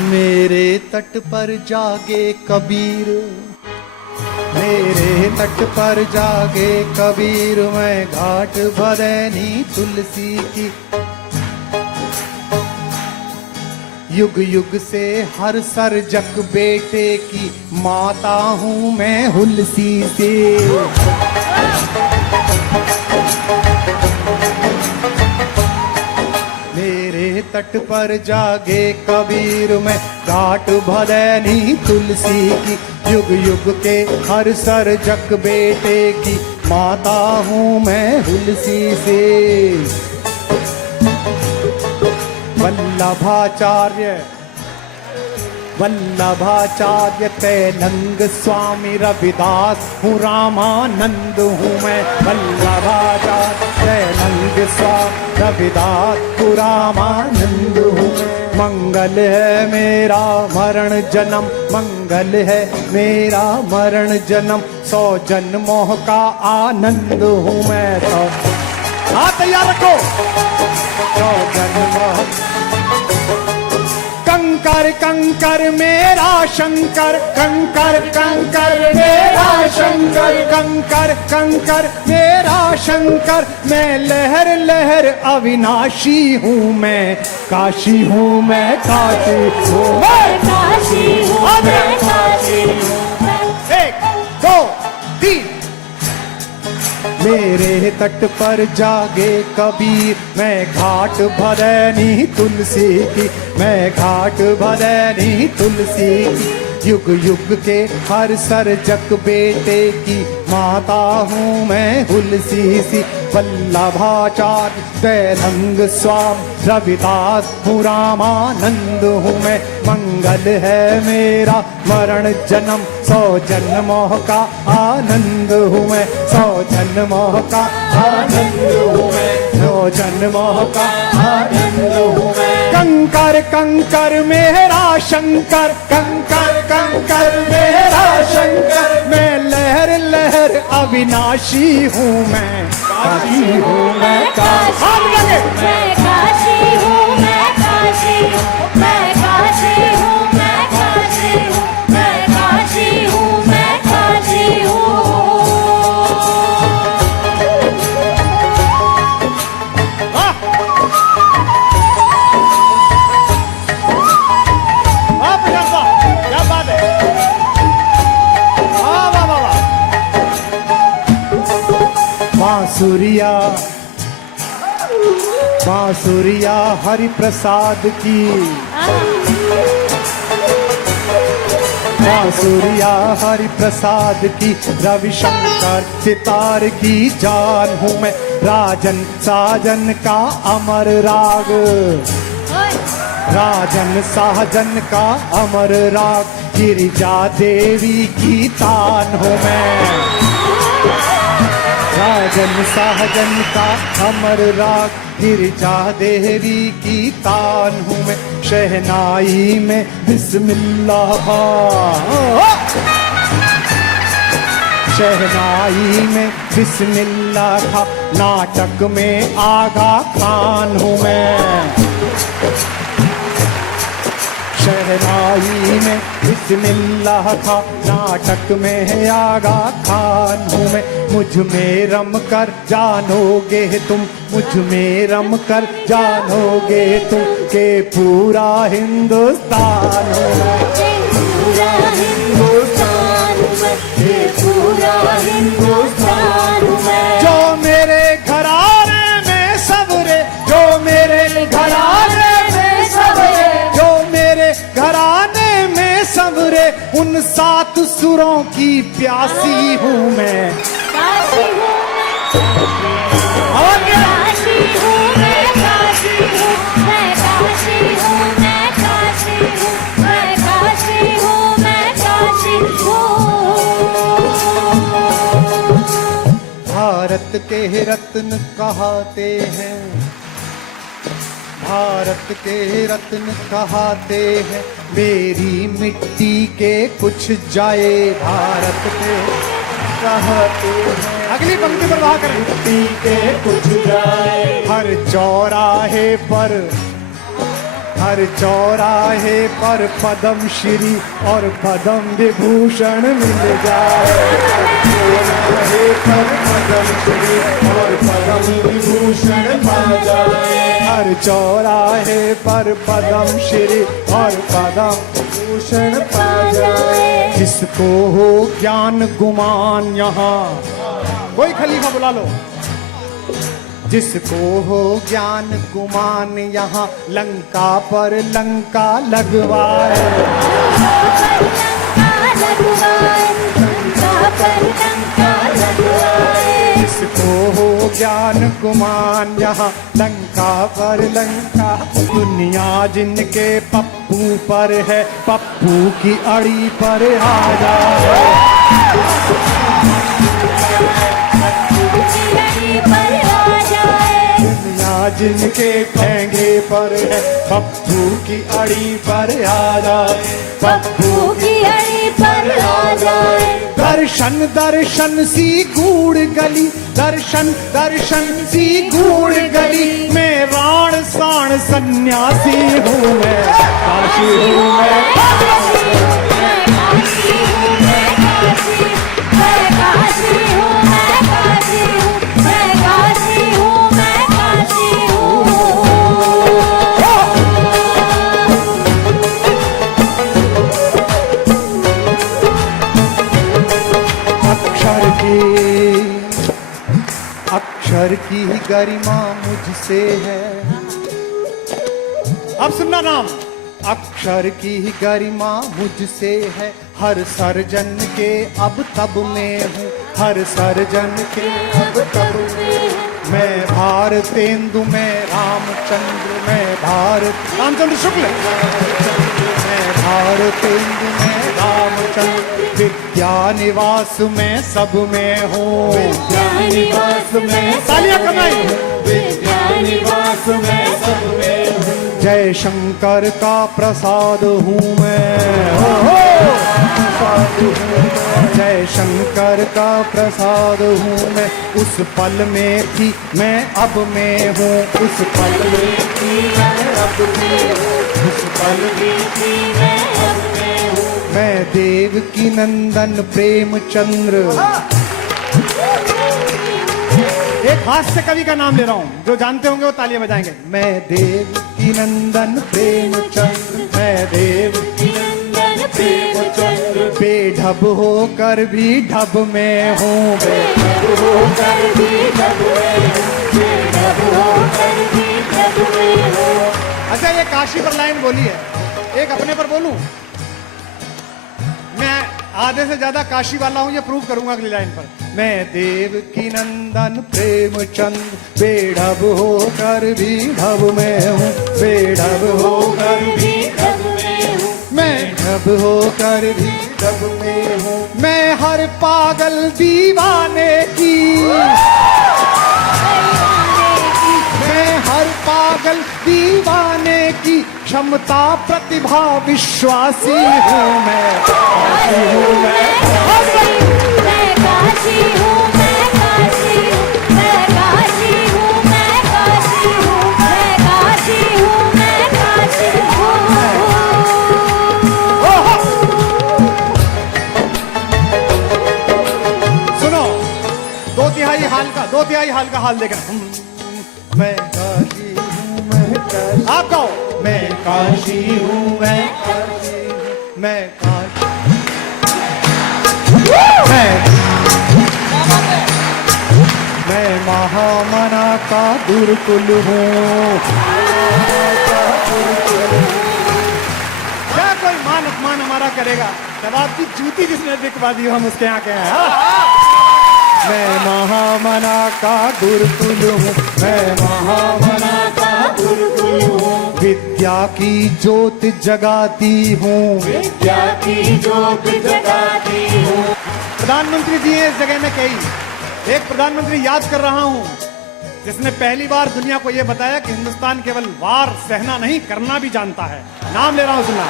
मेरे तट पर जागे कबीर, मेरे तट पर जागे कबीर, मैं घाट भरैनी तुलसी की। युग युग से हर सरजक बेटे की माता हूँ मैं हुलसी से। मेरे तट पर जागे कबीर, मैं घाट भरैनी तुलसी की। युग युग के हर सरजक बेटे की माता हूँ मैं हुलसी से। वल्लभाचार्य वल्लभाचार्य तैलंग स्वामी रविदास हूँ, रामानंद हूँ मैं। वल्लभाचार्य तैलंग स्वामी रविदास हूँ, रामानंद हूँ मैं। मंगल है मेरा मरण जन्म, मंगल है मेरा मरण जन्म, 100 जन्मों का आनंद हूँ मैं। तो हाथ तैयार रखो। 100 जन्मों कंकर कंकर मेरा शंकर, कंकर कंकर मेरा शंकर, कंकर कंकर मेरा शंकर। मैं लहर लहर अविनाशी हूँ मैं, काशी हूँ मैं, काशी हूँ मैं, काशी हूँ मैं, काशी हूँ मैं। 1 2 3। मेरे तट पर जागे कबीर, मैं घाट भरैनी तुलसी की, मैं घाट भरैनी तुलसी की। युग युग के हर सरजक बेटे की माता हूँ मैं हुलसी सी। वल्लभाचार्य तैलंग स्वामी रविदास हूँ, रामानंद हूँ मैं। मंगल है मेरा मरण जन्म, 100 जन्मों का आनंद हूँ मैं। 100 जन्मों का आनंद हूँ मैं, 100 जन्मों का आनंद हूँ मैं। कंकर कंकर मेरा शंकर, कंकर कंकर मेरा शंकर। मैं लहर लहर अविनाशी हूँ मैं, काशी हूँ मैं, काशी मैं, काशी हूँ मैं, काशी हूँ मैं, काशी हूँ मैं, काशी हूँ मैं, काशी हूँ मैं, काशी हूँ। क्या बात है। बांसुरिया बांसुरिया हरि प्रसाद की, बांसुरिया हरि प्रसाद की। रविशंकर सितार की जान हूँ मैं, राजन साजन का अमर राग, राजन साजन का अमर राग। गिरिजा देवी की तान हूँ मैं, राजन साजन का अमर राग। गिरिजा देवी की तान हूँ मैं। शहनाई में बिस्मिल्लाह, शहनाई में बिस्मिल्लाह था। नाटक में आगा खान हूँ मैं, शहनाई में बिस्मिल्लाह था। नाटक में आगा खान हूँ मैं। मुझ में रम कर जानोगे तुम, मुझ में रम कर जानोगे तुम, के पूरा हिंदुस्तान हूँ मैं, पूरा हिंदुस्तान हूँ मैं, के पूरा हिंदुस्तान हूँ मैं। जो मेरे घराने में सबरे, जो मेरे घराने में सबरे, जो मेरे घराने में सबरे, उन 7 सुरों की प्यासी हूँ मैं, काशी हूँ मैं, काशी हूँ मैं, काशी हूँ मैं, काशी हूँ मैं, काशी हूँ मैं, काशी हूँ मैं, काशी हूँ। भारत के रत्न कहाते हैं, भारत के रत्न कहाते हैं। मेरी मिट्टी के कुछ जाए, भारत के कहते हैं। अगली पंक्ति पर वहाँ करें। मिट्टी के कुछ जाए, हर चौराहे पर, हर चौराहे पर पद्म श्री और पद्म विभूषण मिल जाए। चौराहे पर पद्म श्री और पद्म विभूषण पा जाए। हर चौराहे पर पद्म श्री और पद्म विभूषण पा जाए। जिसको हो ज्ञान गुमान यहाँ, कोई खलीफा बुला लो। जिसको हो ज्ञान गुमान यहाँ लंका पर लंका लगवाए। जिसको हो ज्ञान गुमान यहाँ लंका पर लंका। दुनिया जिनके पप्पू पर है पप्पू की अड़ी पर आ जाए। जिनके ठेंगे पर है पप्पू की अड़ी पर आ जाए। पप्पू की अड़ी पर आ जाए। दर्शन दर्शन सी गूढ़ गली, दर्शन दर्शन सी गूढ़ गली में राण साण सन्यासी हूँ मैं, काशी हूँ मैं, काशी हूँ मैं, काशी हूँ मैं, काशी हूँ मैं, काशी हूँ मैं, काशी हूँ मैं, काशी हूँ। अक्षर की गरिमा मुझसे है। अब सुनना नाम, अक्षर की गरिमा मुझसे है। हर सर्जन के अब तब में हूँ, हर सर्जन के अब तब में हूँ। मैं भारतेंदु मैं रामचंद्र, मैं रामचंद्र शुक्ल, मैं भारतेंदु मैं रामचंद्र। विद्या निवास में सब में हूँ, विद्या निवास में तालियां कमाई। विद्या निवास में सब में हूँ। जय शंकर का प्रसाद हूँ मैं, जय शंकर का प्रसाद हूँ मैं। उस पल में थी मैं अब में हूँ, उस पल में थी मैं अब में हूँ, उस पल में थी मैं अब में हूँ। मैं देव की नंदन प्रेमचंद्र। एक हास्य कवि का नाम ले रहा हूँ, जो जानते होंगे वो तालियां बजाएंगे। मैं देव की नंदन प्रेमचंद्र, मैं देव की नंदन प्रेमचंद्र। बेढब होकर भी ढब में हूँ, बेढब होकर भी ढब में हूँ, बेढब होकर भी ढब में हूँ। अच्छा, ये काशी पर लाइन बोली है, एक अपने पर बोलूं? मैं आधे से ज्यादा काशी वाला हूं, ये प्रूव करूंगा अगली लाइन पर। मैं देव की नंदन प्रेमचंद, बेढब होकर भी ढब में हूँ, बेढब होकर भी ढब में हूँ, मैं ढब होकर भी ढब में हूँ। मैं हर पागल दीवाने की, मैं हर पागल दीवाने की क्षमता प्रतिभा विश्वासी हूँ मैं, काशी हूँ मैं, मैं काशी हूँ, मैं काशी हूँ, मैं काशी हूँ, मैं काशी हूँ, मैं काशी हूँ, मैं काशी हूँ। सुनो, दो तिहाई हाल का हाल देखना। मैं काशी हूँ, मैं काशी, आप गाओ। मैं काशी हूँ, मैं काशी हूँ, मैं काशी, मैं महामना का गुरुकुल हूँ। क्या कोई मान अपमान हमारा करेगा? जब आपकी जूती जिसने बिकवा दी हम उसके यहाँ के हैं। मैं महामना का गुरुकुल हूँ, मैं महामना का गुरुकुल हूँ। विद्या की ज्योत जगाती हूँ, विद्या की ज्योत जगाती हूँ। प्रधानमंत्री जी हैं इस जगह में कई। एक प्रधानमंत्री याद कर रहा हूँ जिसने पहली बार दुनिया को यह बताया कि हिंदुस्तान केवल वार सहना नहीं करना भी जानता है। नाम ले रहा हूँ, सुनना।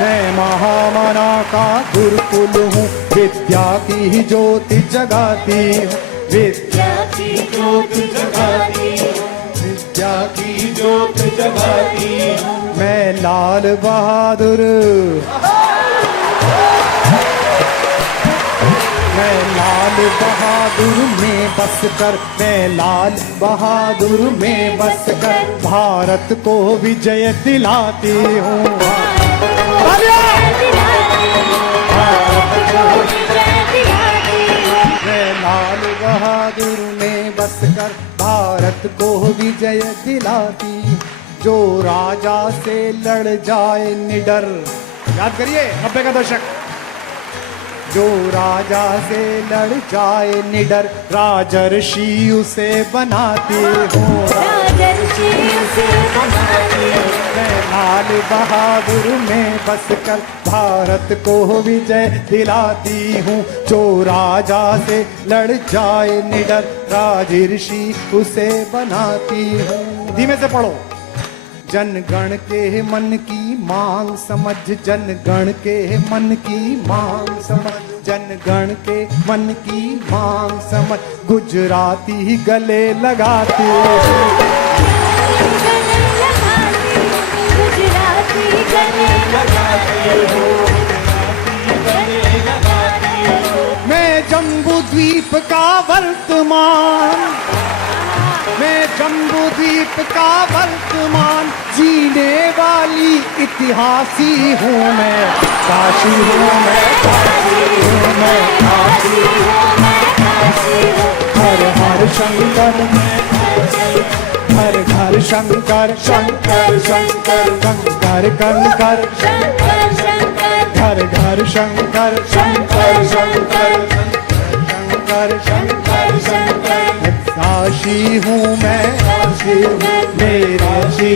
मैं महामना का गुरुकुल हूँ, विद्या की ज्योति जगाती हूँ, विद्या की ज्योति जगाती हूँ, विद्या की ज्योति जगाती हूँ। मैं लाल बहादुर, मैं लाल बहादुर में बस कर, मैं लाल बहादुर में बस कर भारत को विजय दिलाती हूँ। मैं लाल बहादुर में बस कर भारत को विजय दिलाती, जो राजा से लड़ जाए निडर। याद करिए 90 का दशक। जो राजा से लड़ जाए निडर राजर्षि उसे बनाती हूँ। मैं लाल बहादुर में बस कर भारत को विजय दिलाती हूँ, जो राजा से लड़ जाए निडर राजर्षि उसे बनाती हूँ। धीमे से पढ़ो। जनगण के मन की मांग समझ, जनगण के मन की मांग समझ, जनगण के मन की मांग समझ गुजराती गले लगाते। मैं जम्बू द्वीप का वर्तमान, मैं जम्बू द्वीप का वर्तमान जीने वाली इतिहासी हूँ मैं। काशी हूँ मैं, काशी हूँ मैं, काशी हूँ मैं, काशी हूँ। हर हर शंकर, हर हर शंकर, शंकर शंकर कंकर कंकर, घर घर शंकर, शंकर शंकर शंकर शंकर शंकर। काशी हूँ मैं, काशी हूँ मेरा शी।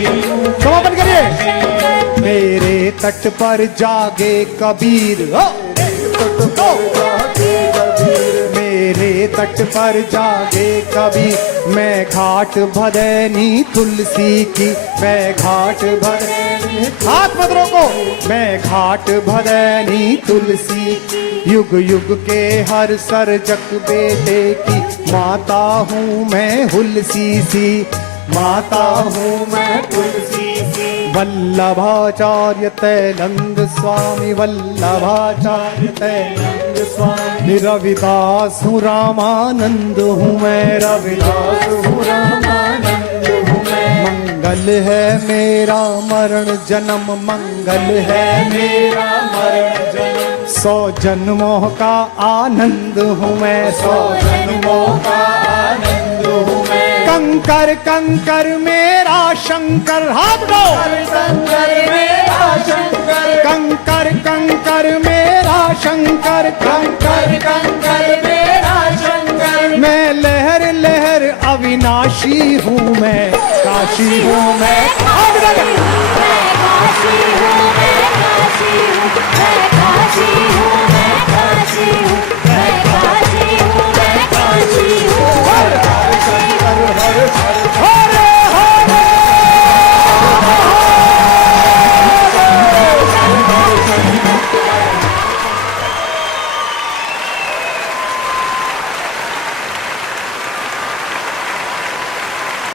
समापन करिए। मेरे तट पर जागे कबीर, मेरे तट पर जागे कबीर, मैं घाट भदैनी तुलसी की, मैं घाट भदैनी, हाथ मत रोको, मैं घाट भदैनी तुलसी की, युग युग के हर सरजक बेटे की माता हूँ मैं हुलसी सी, माता हूँ मैं तुलसी सी। वल्लभाचार्य तैलंग स्वामी, वल्लभाचार्य तैलंग स्वामी। रविदास हूँ रामानंद हूँ मैं, रविदास हूँ रामानंद हूँ मैं। मंगल है मेरा मरण जन्म, मंगल है मेरा मरण जन्म। 100 जन्मों का आनंद हूँ मैं, 100 जन्मों का आनंद हूँ मैं। कंकर कंकर मेरा शंकर, हाथ दो। कंकर मेरा शंकर, कंकर कंकर मेरा शंकर, कंकर कंकर मेरा शंकर। मैं लहर लहर अविनाशी हूँ मैं, काशी हूँ मैं, काशी हूँ मैं, काशी हूँ मैं, काशी हूँ मैं।